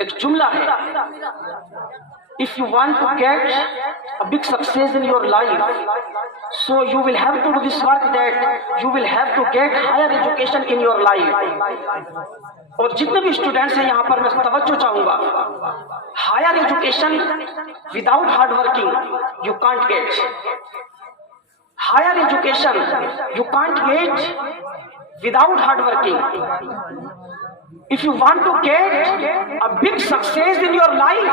ایک جملہ ہے, if you want to get a big success in your life, so you will have to do this work, that you will have to get higher education in your life. اور جتنے بھی students ہیں یہاں پر میں توجہ چاہوں گا, higher education without hard working you can't get. Higher education you can't get without hard working. If you want to get a big success in your life,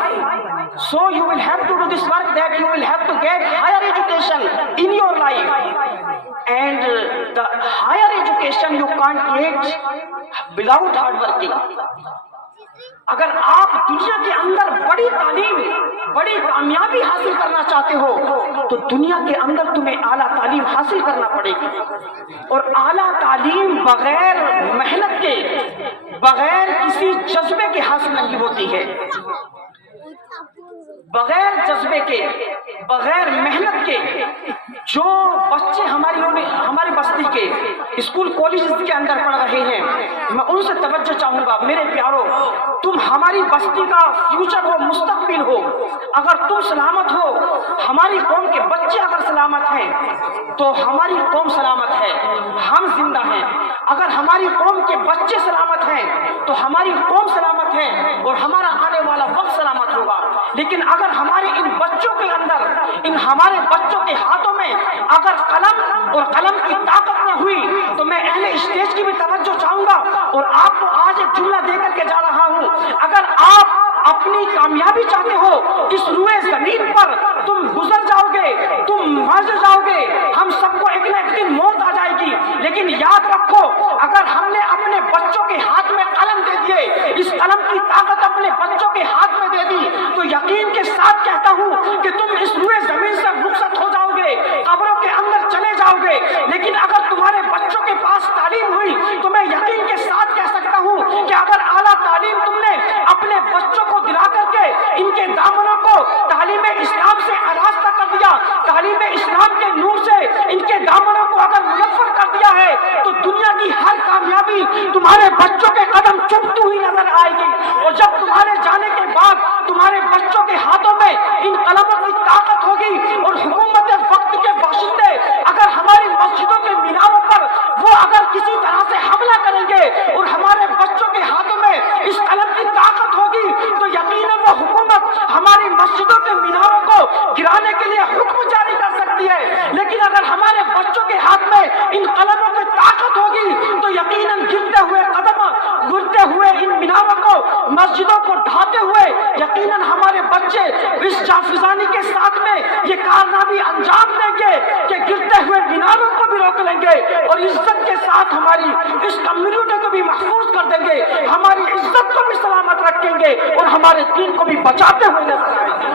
so you will have to do this work, that you will have to get higher education in your life. And the higher education you can't get without hard working. اگر آپ دنیا کے اندر بڑی تعلیم, بڑی کامیابی حاصل کرنا چاہتے ہو تو دنیا کے اندر تمہیں اعلیٰ تعلیم حاصل کرنا پڑے گی. اور اعلیٰ تعلیم بغیر محنت کے, بغیر کسی جذبے کے حاصل نہیں ہوتی ہے. بغیر جذبے کے, بغیر محنت کے جو بچے ہماری بستی کے اسکول کالجز کے اندر پڑھ رہے ہیں, میں ان سے توجہ چاہوں گا, میرے پیارو, تم ہماری بستی کا فیوچر ہو, مستقبل ہو. اگر تم سلامت ہو, ہماری قوم کے بچے اگر سلامت ہیں تو ہماری قوم سلامت ہے, ہم زندہ ہیں. اگر ہماری قوم کے بچے سلامت ہیں تو ہماری قوم سلامت ہے اور ہمارا آنے والا وقت سلامت ہوگا. لیکن اگر ہمارے ان بچوں کے اندر, ان ہمارے بچوں کے ہاتھوں میں اگر قلم اور قلم کی طاقت نہ ہوئی تو میں اہل اسٹیج کی بھی توجہ چاہوں گا اور آپ کو آج ایک جملہ دے کر کے جا رہا ہوں. اگر آپ اپنی کامیابی چاہتے ہو, اس روئے زمین پر تم گزر جاؤ گے, تم مر جاؤ گے, ہم سب کو ایک نہ ایک دن موت آ جائے گی. لیکن یاد رکھو, اگر ہم نے اپنے بچوں کے ہاتھ میں قلم دے دیے, اس قلم کی طاقت اپنے بچوں کے ہاتھ میں دے دی, تو یقین کے ساتھ کہتا ہوں کہ تم اس روئے زمین سے رخصت ہو جاؤ گے, قبروں کے اندر چلے جاؤ گے. لیکن اگر تمہارے بچوں کے پاس تعلیم ہوئی تو میں یقین کے ساتھ کہہ سکتا ہوں کہ اگر اعلیٰ تعلیم تم نے اپنے بچوں کو دلا کر کے ان کے دامنوں کو تعلیم اسلام سے آراستہ کر دیا, تعلیم اسلام کے نور سے ان کے دامنوں کو اگر منور کر دیا ہے, تو دنیا کی ہر کامیابی تمہارے بچوں کے قدم چومتی ہوئی نظر آئے گی. اور جب تمہارے جانے کے بعد تمہارے بچوں کے ہاتھوں میں ان قلموں کی طاقت ہوگی اور حکومت وقت کے باشندے اگر ہماری مسجدوں کے میناروں پر وہ اگر کسی طرح سے حملہ کریں گے اور ہمارے بچوں کے ہاتھوں میں اس قلم کی طاقت ہوگی تو یقیناً وہ حکومت ہماری مسجدوں کے میناروں کو گرانے کے لیے حکم جاری کر سکتی ہے. لیکن اگر ہمارے بچوں کے ہاتھ میں ان قلموں کی طاقت ہوگی تو یقیناً گرتے ہوئے قدم, گرتے ہوئے ان میناروں کو, مسجدوں کو ڈھاتے ہوئے یقیناً ہمارے بچے اس جافزانی کے ساتھ میں یہ کارنامے انجام دیں گے کہ گرتے ہوئے میناروں کو بھی روک لیں گے اور عزت کے ساتھ ہماری اس کمیونٹی کو بھی محفوظ کر دیں گے, ہماری عزت کو بھی سلامت رکھیں گے اور ہمارے دین کو بھی بچاتے ہوئے نظر آئیں گے.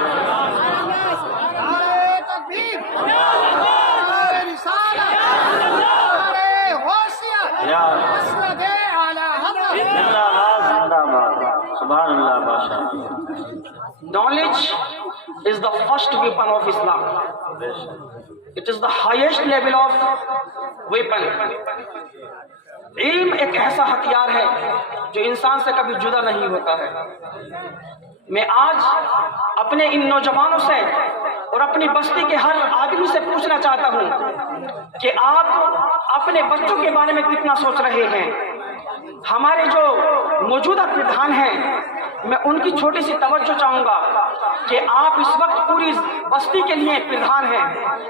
Knowledge is the first weapon of Islam. It is the highest level of weapon. علم ایک ایسا ہتھیار ہے جو انسان سے کبھی جدا نہیں ہوتا ہے. میں آج اپنے ان نوجوانوں سے اور اپنی بستی کے ہر آدمی سے پوچھنا چاہتا ہوں کہ آپ اپنے بچوں کے بارے میں کتنا سوچ رہے ہیں. ہمارے جو موجودہ پردھان ہیں, میں ان کی چھوٹی سی توجہ چاہوں گا کہ آپ اس وقت پوری بستی کے لیے پردھان ہیں,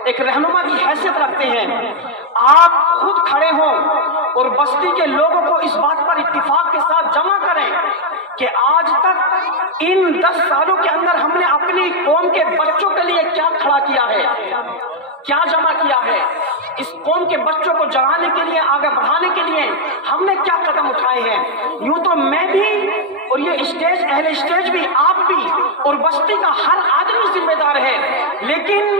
ایک رہنما کی حیثیت رکھتے ہیں. آپ خود کھڑے ہوں اور بستی کے لوگوں کو اس بات پر اتفاق کے ساتھ جمع کریں کہ آج تک ان 10 سالوں کے اندر ہم نے اپنی قوم کے بچوں کے لیے کیا کھڑا کیا ہے, کیا جمع کیا ہے, اس قوم کے بچوں کو جگانے کے لیے, آگے بڑھانے کے لیے ہم نے کیا قدم اٹھائے ہیں. یوں تو میں بھی اور یہ اسٹیج, اہل اسٹیج بھی, آپ بھی اور بستی کا ہر آدمی ذمہ دار ہے. لیکن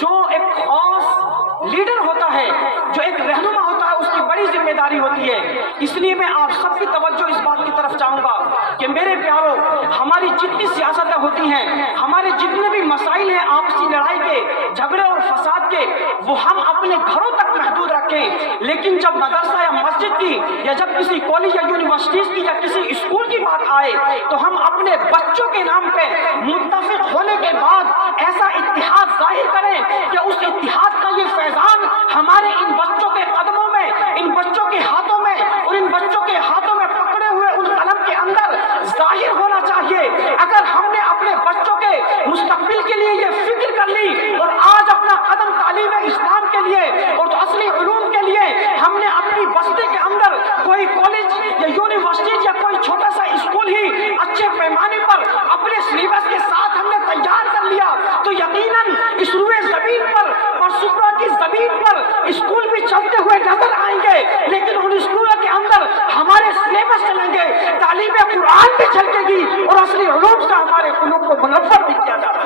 جو ایک خاص لیڈر ہوتا ہے, جو ایک رہنما ہوتا ہے, اس کی بڑی ذمہ داری ہوتی ہے. اس لیے میں آپ سب کی توجہ اس بات کی طرف چاہوں گا کہ میرے پیارو, ہماری جتنی سیاستیں ہوتی ہیں, ہمارے جتنے بھی مسائل ہیں آپسی لڑائی کے, جھگڑے اور فساد کے, وہ ہم اپنے گھروں تک محدود رکھیں. لیکن جب مدرسہ یا مسجد کی یا جب کسی کالج یا یونیورسٹیز کی یا کسی اسکول की बात आए तो हम अपने बच्चों के नाम पे मुत्तफिक होने के बाद ऐसा इत्तिहाद जाहिर करें कि उस इत्तिहाद का ये फैजान हमारे इन बच्चों के कदमों में, इन बच्चों के हाथों में और इन बच्चों के हाथों में पकड़े हुए उन कलम के अंदर जाहिर होना चाहिए। अगर हमने अपने बच्चों के मुस्तकबिल के लिए ये फिक्र कर ली और आज अपना कदम तालीम इस्लाम के लिए और असली उलूम के लिए हमने अपनी बस्ती के अंदर कोई कॉलेज या यूनिवर्सिटी या कोई छोटा सा स्कूल ही अच्छे पैमाने पर अपने सिलेबस के साथ हमने तैयार कर लिया तो यकीनन इस रुए ज़मीन पर और सुपरा की ज़मीन पर स्कूल भी चलते हुए नजर आएंगे, लेकिन उन स्कूलों के अंदर हमारे सिलेबस चलेंगे, तालीम कुरान भी चलेगी और असली उलूम से हमारे कुलूब को मुनव्वर भी किया जाएगा।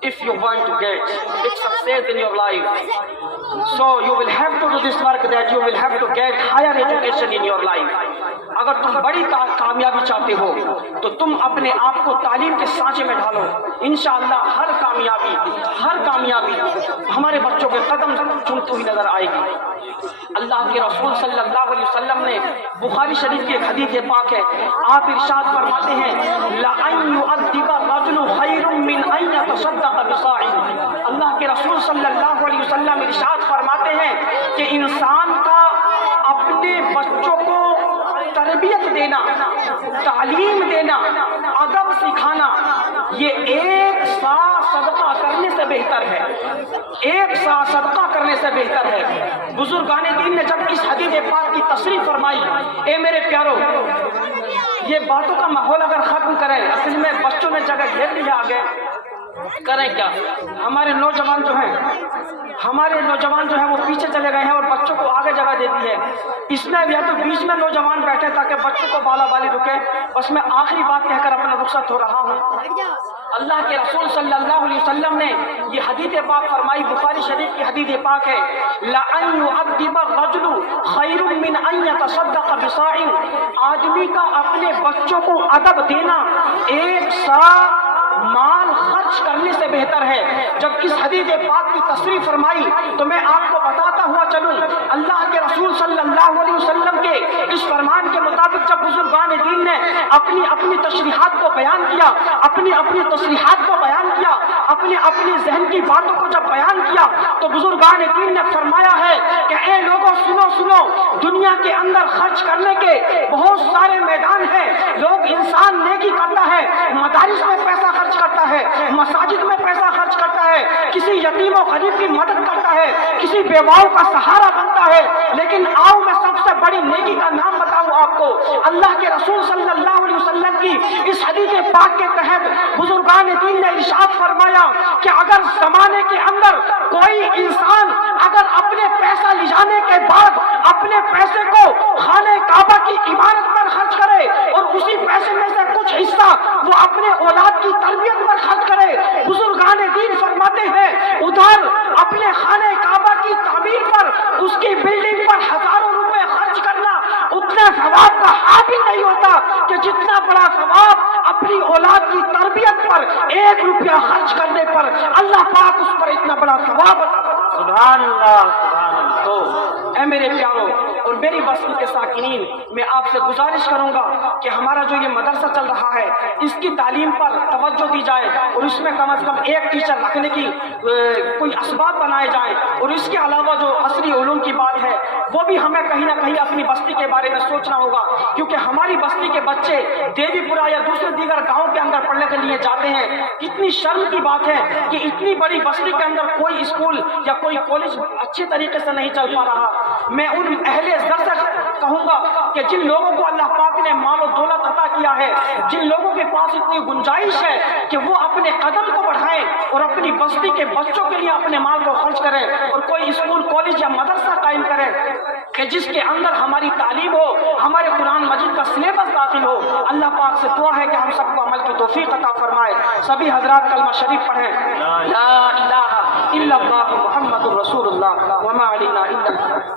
If you want to get big success in your life, so you will have to do this work, that you will have to get higher education in your life. अगर तुम बड़ी कामयाबी चाहते हो तो तुम अपने आप को तालीम के सांचे में ढालो। इंशाअल्लाह हर कामयाबी हमारे बच्चों के कदम चूमती हुई नजर आएगी। अल्लाह के रसूल सल्लल्लाहु अलैहि वसल्लम ने बुखारी शरीफ की एक हदीस पाक है, आप इरशाद फरमाते हैं ला अन युअद्दिबा रजुलु खैरुम मिन अन यतसद्दक़ बिसाइन। अल्लाह के रसूल सल्लल्लाहु अलैहि वसल्लम इरशाद फरमाते हैं कि इंसान का अपने बच्चों को तरबियत देना, तालीम देना, अदब सिखाना, ये एक सा सदका करने से बेहतर है, एक सा सदका करने से बेहतर है। बुजुर्गाने दीन ने जब इस हदीस पाक की तशरीह फरमाई, ए मेरे प्यारो, ये बातों का माहौल अगर खत्म करें, असल में बच्चों ने जगह घेर लिया आगे, करें क्या? हमारे नौजवान जो हैं वो पीछे चले गए हैं और बच्चों को आगे जगह दे दी है। इसमें या तो बीच में नौजवान बैठे ताकि बच्चों को बाला बाली रुके। बस मैं आखिरी बात कहकर अपना रुखसत हो रहा हूँ। अल्लाह के रसूल सल्लल्लाहु अलैहि वसल्लम ने ये हदीस पाक फरमाई, बुखारी शरीफ की हदीस पाक है, ला अन युअद्दिबा रजुलु खैरुम मिन अन यतसद्दक़ बिसाइन। आदमी का अपने बच्चों को अदब देना एक सा माल खर्च करने से बेहतर है। जब इस हदीस पाक की तशरीह फरमाई तो मैं आपको बताता हुआ चलूं, अल्लाह के रसूल सल्लल्लाहु अलैहि वसल्लम के इस फरमान के मुताबिक जब बुजुर्गान दीन ने अपनी तशरीहात को बयान किया, अपनी तशरीहात को बयान किया, अपनी जहन की बातों को जब बयान किया तो बुजुर्गान दीन ने फरमाया है कि ए लोगों सुनो, दुनिया के अंदर खर्च करने के बहुत सारे मैदान हैं। लोग इंसान नेकी करता है, मदारिस में पैसा खर्च करता है, मसाजिद में पैसा खर्च करता है, किसी यतीम और गरीब की मदद करता है, किसी बेवाओं का सहारा बनता है। लेकिन आओ मैं सबसे बड़ी नेकी का नाम बताऊं आपको। अल्लाह के रसूल सल्लल्लाहु अलैहि वसल्लम की इस हदीस पाक के तहत बुजुर्गान दीन ने इरशाद फरमाया कि अगर जमाने के अंदर कोई इंसान अगर अपने पैसा ले जाने के बाद अपने पैसे को खाने काबा की इमारत पर खर्च करे और उसी पैसे में से कुछ हिस्सा वो अपने औलाद की तरबियत पर खर्च करे, बुजुर्गान दीन फरमाते हैं उधर अपने खाने काबा की तामीर पर, उसकी बिल्डिंग पर हजारों रुपए खर्च करना उतने सवाब का हासिल नहीं होता कि जितना बड़ा सवाब अपनी औलाद की तरबियत पर 1 रुपया खर्च करने पर अल्लाह पाक उस पर इतना बड़ा सवाब अता फरमाता है। सुभान अल्लाह। तो ऐ मेरे प्यारो और मेरी बस्ती के साकिनीन, मैं आपसे गुजारिश करूंगा कि हमारा जो ये मदरसा चल रहा है इसकी तालीम पर तवज्जो दी जाए और इसमें कम से कम एक टीचर रखने की कोई असबाब बनाए जाए। और इसके अलावा जो असली उलूम की बात है वो भी हमें कहीं ना कहीं अपनी बस्ती के बारे में सोचना होगा, क्योंकि हमारी बस्ती के बच्चे देवीपुरा या दूसरे दीगर गाँव के अंदर पढ़ने के लिए जाते हैं। कितनी शर्म की बात है कि इतनी बड़ी बस्ती के अंदर कोई स्कूल या कोई कॉलेज अच्छे तरीके से नहीं चल पा रहा। मैं उन अहले ज़र से कहूँगा कि जिन लोगों को अल्लाह पाक ने माल और दौलत अता किया है, जिन लोगों के पास इतनी गुंजाइश है कि वो अपने कदम को बढ़ाएं और अपनी बस्ती के बच्चों के लिए अपने माल को खर्च करें और कोई स्कूल कॉलेज या मदरसा कायम करें कि जिसके अंदर हमारी तालीम हो, हमारे कुरान मजीद का सिलेबस दाखिल हो। अल्लाह पाक से दुआ है कि हम सबको अमल की तौफीक अता फरमाए। सभी हजरात कलमा शरीफ पढ़ें, ला इलाहा इल्लल्लाह मुहम्मदुर रसूलुल्लाह व मा अलैना इल्लल